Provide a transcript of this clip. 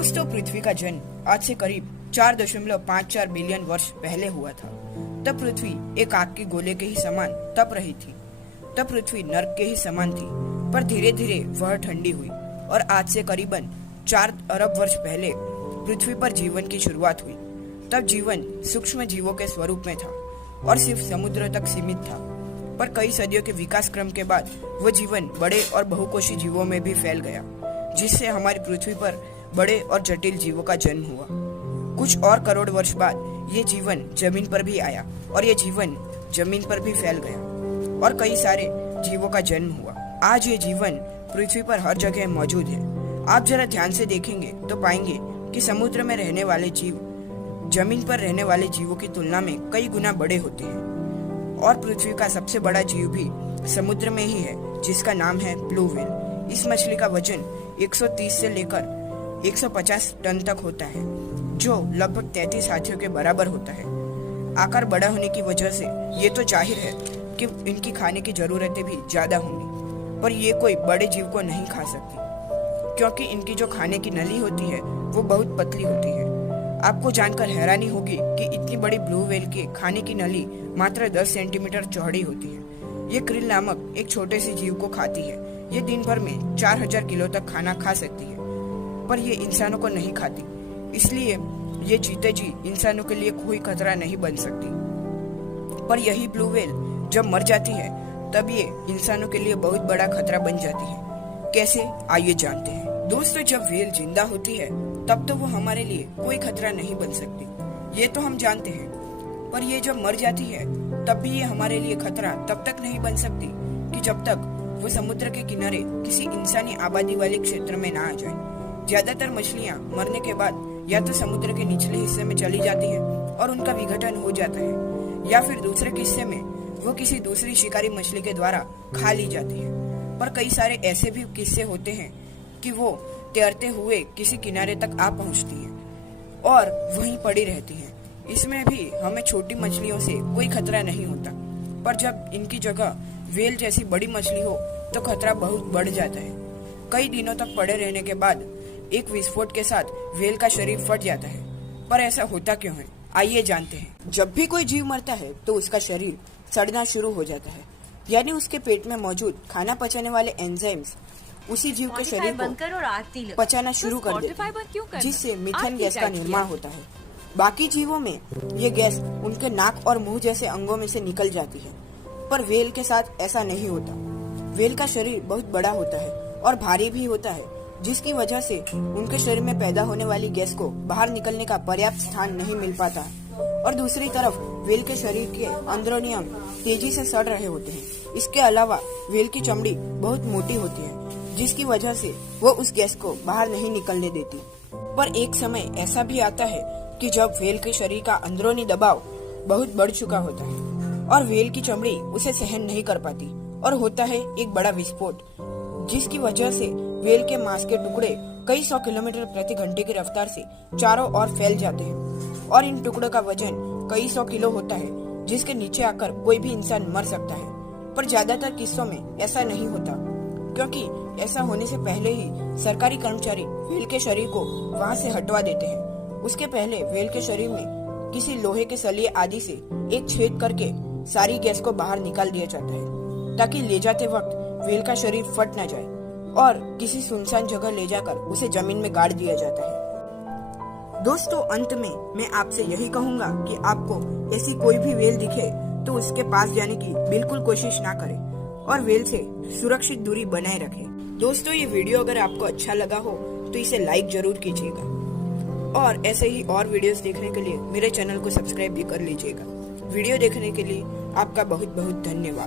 दोस्तों, पृथ्वी का जन्म आज से करीब 4.54 बिलियन वर्ष पहले हुआ था। तब पृथ्वी एक आग के गोले के ही समान तप रही थी। तब पृथ्वी नर्क के ही समान थी, पर धीरे धीरे वह ठंडी हुई और आज से करीबन 4 अरब वर्ष पहले पृथ्वी पर जीवन की शुरुआत हुई। तब जीवन सूक्ष्म जीवों के स्वरूप में था और सिर्फ समुद्र तक सीमित था, पर कई सदियों के विकास क्रम के बाद वह जीवन बड़े और बहुकोषी जीवों में भी फैल गया, जिससे हमारी पृथ्वी पर बड़े और जटिल जीवों का जन्म हुआ। कुछ और करोड़ वर्ष बाद ये जीवन जमीन पर भी आया और ये जीवन जमीन पर भी फैल गया और कई सारे जीवों का जन्म हुआ। आज ये जीवन पृथ्वी पर हर जगह मौजूद है। आप जरा ध्यान से देखेंगे तो पाएंगे कि समुद्र में रहने वाले जीव जमीन पर रहने वाले जीवों की तुलना में कई गुना बड़े होते हैं और पृथ्वी का सबसे बड़ा जीव भी समुद्र में ही है, जिसका नाम है ब्लू व्हेल। इस मछली का वजन 130 से लेकर 150 टन तक होता है, जो लगभग 33 हाथियों के बराबर होता है। आकार बड़ा होने की वजह से ये तो जाहिर है कि इनकी खाने की जरूरतें भी ज्यादा होंगी, पर ये कोई बड़े जीव को नहीं खा सकती, क्योंकि इनकी जो खाने की नली होती है वो बहुत पतली होती है। आपको जानकर हैरानी होगी कि इतनी बड़ी ब्लू व्हेल के खाने की नली मात्र 10 सेंटीमीटर चौड़ी होती है। ये क्रिल नामक एक छोटे से जीव को खाती है। ये दिन भर में 4000 किलो तक खाना खा सकती है, पर ये इंसानों को नहीं खाती, इसलिए ये जीते जी इंसानों के लिए कोई खतरा नहीं बन सकती। पर यही ब्लू व्हेल जब मर जाती है तब ये इंसानों के लिए बहुत बड़ा खतरा बन जाती है। कैसे, आइए जानते हैं। दोस्तों, जब व्हेल जिंदा होती है तब तो वो हमारे लिए कोई खतरा नहीं बन सकती, ये तो हम जानते हैं, पर ये जब मर जाती है तब भी ये हमारे लिए खतरा तब तक नहीं बन सकती कि जब तक वो समुद्र के किनारे किसी इंसानी आबादी वाले क्षेत्र में ना आ जाए। ज्यादातर मछलियाँ मरने के बाद या तो समुद्र के निचले हिस्से में चली जाती है और उनका विघटन हो जाता है, या फिर दूसरे किस्से में वो किसी दूसरी शिकारी मछली के द्वारा खा ली जाती है। पर कई सारे ऐसे भी किस्से होते हैं कि वो तैरते हुए किसी किनारे तक आ पहुंचती है और वहीं पड़ी रहती है। इसमें भी हमें छोटी मछलियों से कोई खतरा नहीं होता, पर जब इनकी जगह व्हेल जैसी बड़ी मछली हो तो खतरा बहुत बढ़ जाता है। कई दिनों तक पड़े रहने के बाद एक विस्फोट के साथ व्हेल का शरीर फट जाता है। पर ऐसा होता क्यों है, आइए जानते हैं। जब भी कोई जीव मरता है तो उसका शरीर सड़ना शुरू हो जाता है, यानी उसके पेट में मौजूद खाना पचाने वाले एंजाइम्स उसी जीव के शरीर को पचाना शुरू कर देते हैं, जिससे मीथेन गैस का निर्माण होता है। बाकी जीवों में ये गैस उनके नाक और मुंह जैसे अंगों में से निकल जाती है, पर व्हेल के साथ ऐसा नहीं होता। व्हेल का शरीर बहुत बड़ा होता है और भारी भी होता है, जिसकी वजह से उनके शरीर में पैदा होने वाली गैस को बाहर निकलने का पर्याप्त स्थान नहीं मिल पाता। और दूसरी तरफ व्हेल के शरीर के अंदरूनी अंग तेजी से सड़ रहे होते हैं। इसके अलावा व्हेल की चमड़ी बहुत मोटी होती है, जिसकी वजह से वो उस गैस को बाहर नहीं निकलने देती। पर एक समय ऐसा भी आता है कि जब व्हेल के शरीर का अंदरूनी दबाव बहुत बढ़ चुका होता है और व्हेल की चमड़ी उसे सहन नहीं कर पाती और होता है एक बड़ा विस्फोट, जिसकी वजह से व्हेल के मांस के टुकड़े कई 100 किलोमीटर प्रति घंटे की रफ्तार से चारों ओर फैल जाते हैं और इन टुकड़ों का वजन कई 100 किलो होता है, जिसके नीचे आकर कोई भी इंसान मर सकता है। पर ज्यादातर किस्सों में ऐसा नहीं होता, क्योंकि ऐसा होने से पहले ही सरकारी कर्मचारी व्हेल के शरीर को वहां से हटवा देते हैं। उसके पहले व्हेल के शरीर में किसी लोहे के सलिए आदि से एक छेद करके सारी गैस को बाहर निकाल दिया जाता है, ताकि ले जाते वक्त व्हेल का शरीर फट न जाए और किसी सुनसान जगह ले जाकर उसे जमीन में गाड़ दिया जाता है। दोस्तों, अंत में मैं आपसे यही कहूँगा कि आपको ऐसी कोई भी व्हेल दिखे तो उसके पास जाने की बिल्कुल कोशिश ना करें और व्हेल से सुरक्षित दूरी बनाए रखें। दोस्तों, ये वीडियो अगर आपको अच्छा लगा हो तो इसे लाइक जरूर कीजिएगा और ऐसे ही और वीडियोस देखने के लिए मेरे चैनल को सब्सक्राइब भी कर लीजिएगा। वीडियो देखने के लिए आपका बहुत बहुत धन्यवाद।